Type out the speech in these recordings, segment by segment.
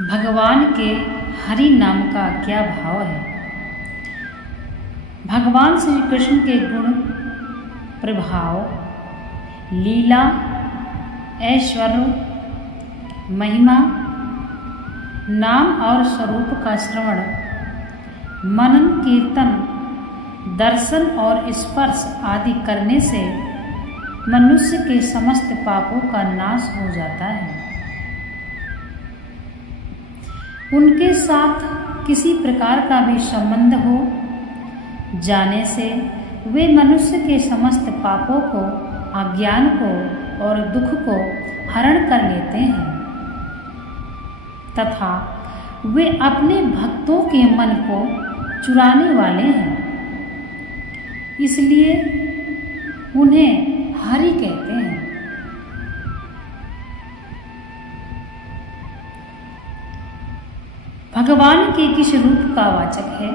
भगवान के हरि नाम का क्या भाव है। भगवान श्री कृष्ण के गुण, प्रभाव, लीला, ऐश्वर्य, महिमा, नाम और स्वरूप का श्रवण, मनन, कीर्तन, दर्शन और स्पर्श आदि करने से मनुष्य के समस्त पापों का नाश हो जाता है। उनके साथ किसी प्रकार का भी संबंध हो जाने से वे मनुष्य के समस्त पापों को, अज्ञान को और दुख को हरण कर लेते हैं तथा वे अपने भक्तों के मन को चुराने वाले हैं। इसलिए उन्हें हरि कहते हैं। भगवान के किस रूप का वाचक है।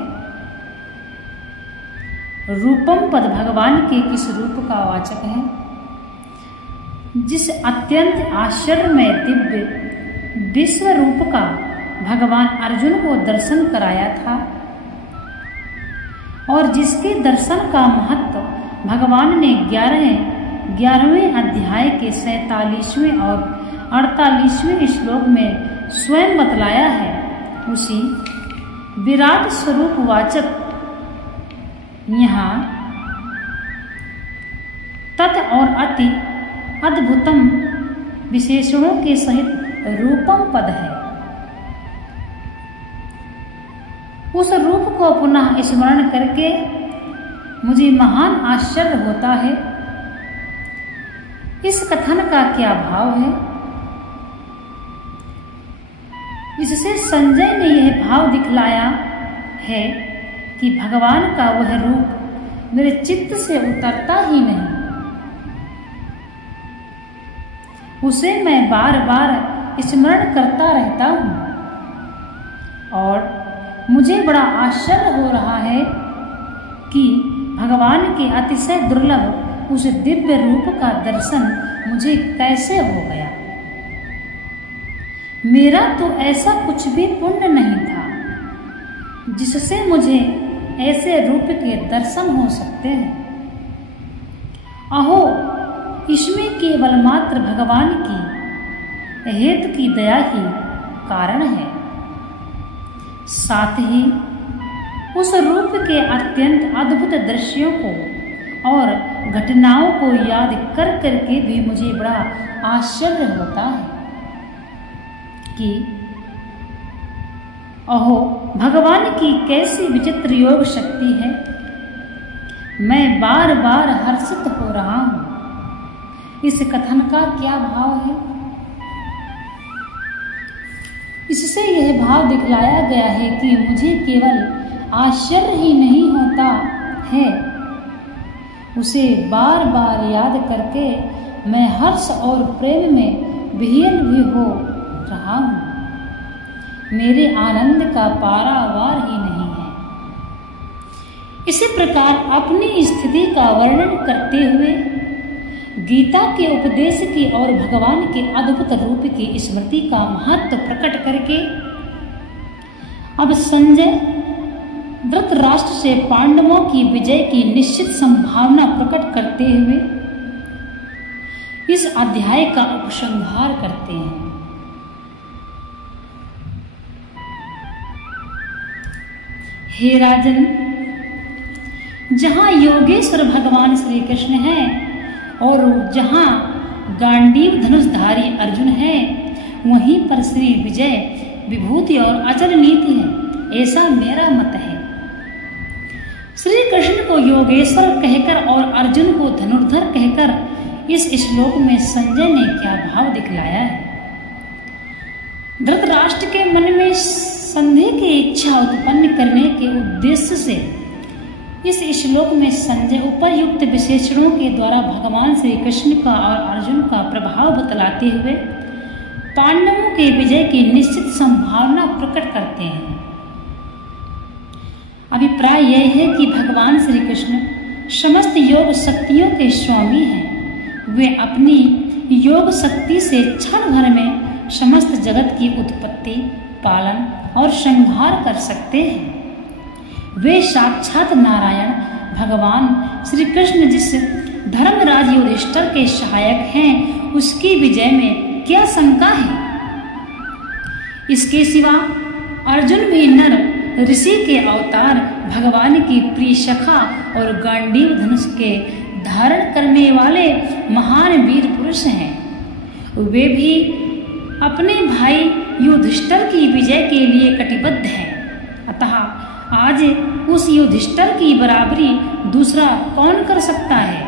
रूपम पद भगवान के किस रूप का वाचक है। जिस अत्यंत आश्चर्यमय दिव्य विश्व रूप का भगवान अर्जुन को दर्शन कराया था और जिसके दर्शन का महत्व भगवान ने 11वें अध्याय के 47वें और 48वें श्लोक में स्वयं बतलाया है, उसी विराट स्वरूप वाचक यहाँ तत् और अति अद्भुतम विशेषणों के सहित रूपम पद है। उस रूप को पुनः स्मरण करके मुझे महान आश्चर्य होता है। इस कथन का क्या भाव है। इससे संजय ने यह भाव दिखलाया है कि भगवान का वह रूप मेरे चित्त से उतरता ही नहीं। उसे मैं बार बार स्मरण करता रहता हूँ और मुझे बड़ा आश्चर्य हो रहा है कि भगवान के अतिशय दुर्लभ उस दिव्य रूप का दर्शन मुझे कैसे हो गया। मेरा तो ऐसा कुछ भी पुण्य नहीं था जिससे मुझे ऐसे रूप के दर्शन हो सकते हैं। अहो, इसमें केवल मात्र भगवान की हेतु की दया ही कारण है। साथ ही उस रूप के अत्यंत अद्भुत दृश्यों को और घटनाओं को याद कर करके भी मुझे बड़ा आश्चर्य होता है कि अहो, भगवान की कैसी विचित्र योग शक्ति है। मैं बार बार हर्षित हो रहा हूँ। इस कथन का क्या भाव है। इससे यह भाव दिखलाया गया है कि मुझे केवल आश्चर्य ही नहीं होता है, उसे बार बार याद करके मैं हर्ष और प्रेम में विहीन भी हो रहा हूँ। मेरे आनंद का पारावार ही नहीं है। इसी प्रकार अपनी स्थिति का वर्णन करते हुए गीता के उपदेश की और भगवान के अद्भुत रूप की स्मृति का महत्व प्रकट करके अब संजय धृतराष्ट्र से पांडवों की विजय की निश्चित संभावना प्रकट करते हुए इस अध्याय का उपसंहार करते हैं। हे राजन, जहाँ योगेश्वर भगवान श्री कृष्ण हैं और जहाँ गांडीव धनुषधारी अर्जुन है, वहीं पर श्री विजय, विभूति और अचल नीति है, ऐसा मेरा मत है। श्री कृष्ण को योगेश्वर कहकर और अर्जुन को धनुर्धर कहकर इस श्लोक में संजय ने क्या भाव दिखलाया है। धृतराष्ट्र के मन में संदेह की इच्छा उत्पन्न करने के उद्देश्य से इस श्लोक में संजय उपर्युक्त विशेषणों के द्वारा भगवान श्री कृष्ण का और अर्जुन का प्रभाव बतलाते हुए पांडवों के विजय की निश्चित संभावना प्रकट करते हैं। अभिप्राय यह है कि भगवान श्री कृष्ण समस्त योग शक्तियों के स्वामी हैं। वे अपनी योग शक्ति से क्षण भर में समस्त जगत की उत्पत्ति, पालन और संहार कर सकते हैं। वे साक्षात नारायण भगवान श्री कृष्ण जिस धर्मराज युधिष्ठिर के सहायक हैं, उसकी विजय में क्या शंका है। इसके सिवा अर्जुन भी नर ऋषि के अवतार, भगवान की प्रिय सखा और गांडीव धनुष के धारण करने वाले महान वीर पुरुष हैं। वे भी अपने भाई युधिष्ठिर की विजय के लिए कटिबद्ध हैं। अतः आज उस युधिष्ठिर की बराबरी दूसरा कौन कर सकता है,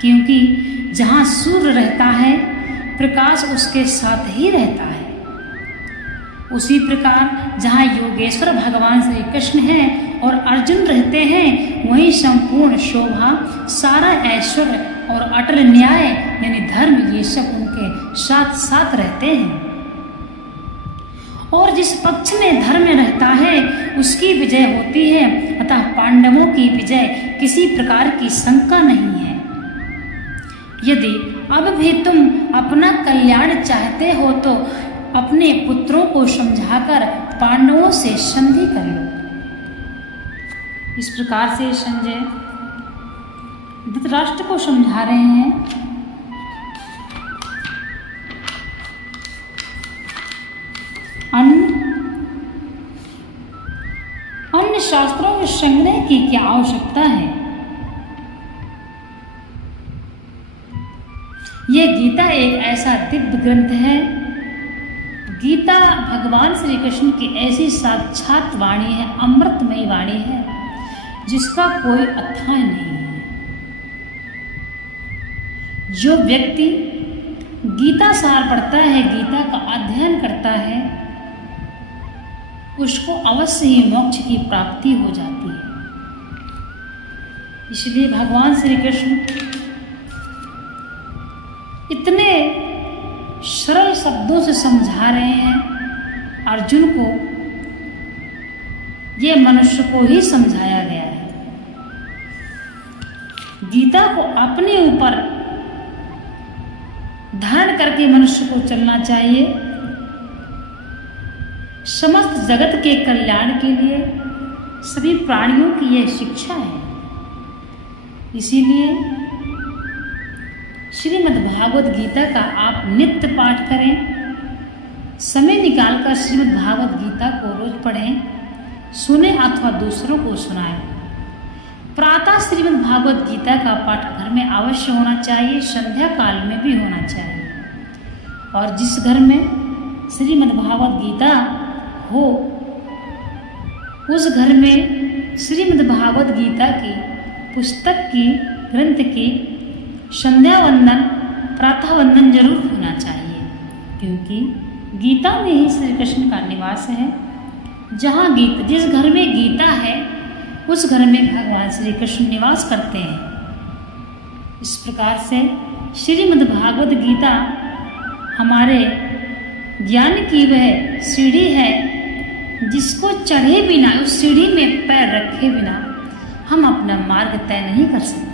क्योंकि जहाँ सूर्य रहता है प्रकाश उसके साथ ही रहता है। उसी प्रकार जहाँ योगेश्वर भगवान श्री कृष्ण हैं और अर्जुन रहते हैं, वहीं संपूर्ण शोभा, सारा ऐश्वर्य और अटल न्याय यानी धर्म, ये सब उनके साथ साथ रहते हैं। और जिस पक्ष में धर्म रहता है उसकी विजय होती है, अतः पांडवों की विजय किसी प्रकार की शंका नहीं है। यदि अब भी तुम अपना कल्याण चाहते हो तो अपने पुत्रों को समझाकर पांडवों से संधि कर लो। इस प्रकार से संजय धृतराष्ट्र को समझा रहे हैं। अन्य शास्त्रों में संग्रह की क्या आवश्यकता है। यह गीता एक ऐसा दिव्य ग्रंथ है। गीता भगवान श्री कृष्ण की ऐसी साक्षात वाणी है, अमृतमयी वाणी है, जिसका कोई अथाह नहीं है। जो व्यक्ति गीता सार पढ़ता है, गीता का अध्ययन करता है, उसको अवश्य ही मोक्ष की प्राप्ति हो जाती है। इसलिए भगवान श्री कृष्ण इतने सरल शब्दों से समझा रहे हैं अर्जुन को। ये मनुष्य को ही समझाया गया है। गीता को अपने ऊपर धारण करके मनुष्य को चलना चाहिए। समस्त जगत के कल्याण के लिए सभी प्राणियों की यह शिक्षा है। इसीलिए श्रीमद् भागवत गीता का आप नित्य पाठ करें। समय निकालकर श्रीमद् भागवत गीता को रोज पढ़ें, सुने अथवा दूसरों को सुनाएं। प्रातः श्रीमद् भागवत गीता का पाठ घर में अवश्य होना चाहिए, संध्या काल में भी होना चाहिए। और जिस घर में श्रीमद् भागवत गीता हो, उस घर में श्रीमद् भागवत गीता की पुस्तक की, ग्रंथ की संध्या वंदन, प्रातः वंदन जरूर होना चाहिए, क्योंकि गीता में ही श्री कृष्ण का निवास है। जहाँ गीता, जिस घर में गीता है उस घर में भगवान श्री कृष्ण निवास करते हैं। इस प्रकार से श्रीमद् भागवत गीता हमारे ज्ञान की वह सीढ़ी है, जिसको चढ़े बिना, उस सीढ़ी में पैर रखे बिना हम अपना मार्ग तय नहीं कर सकते।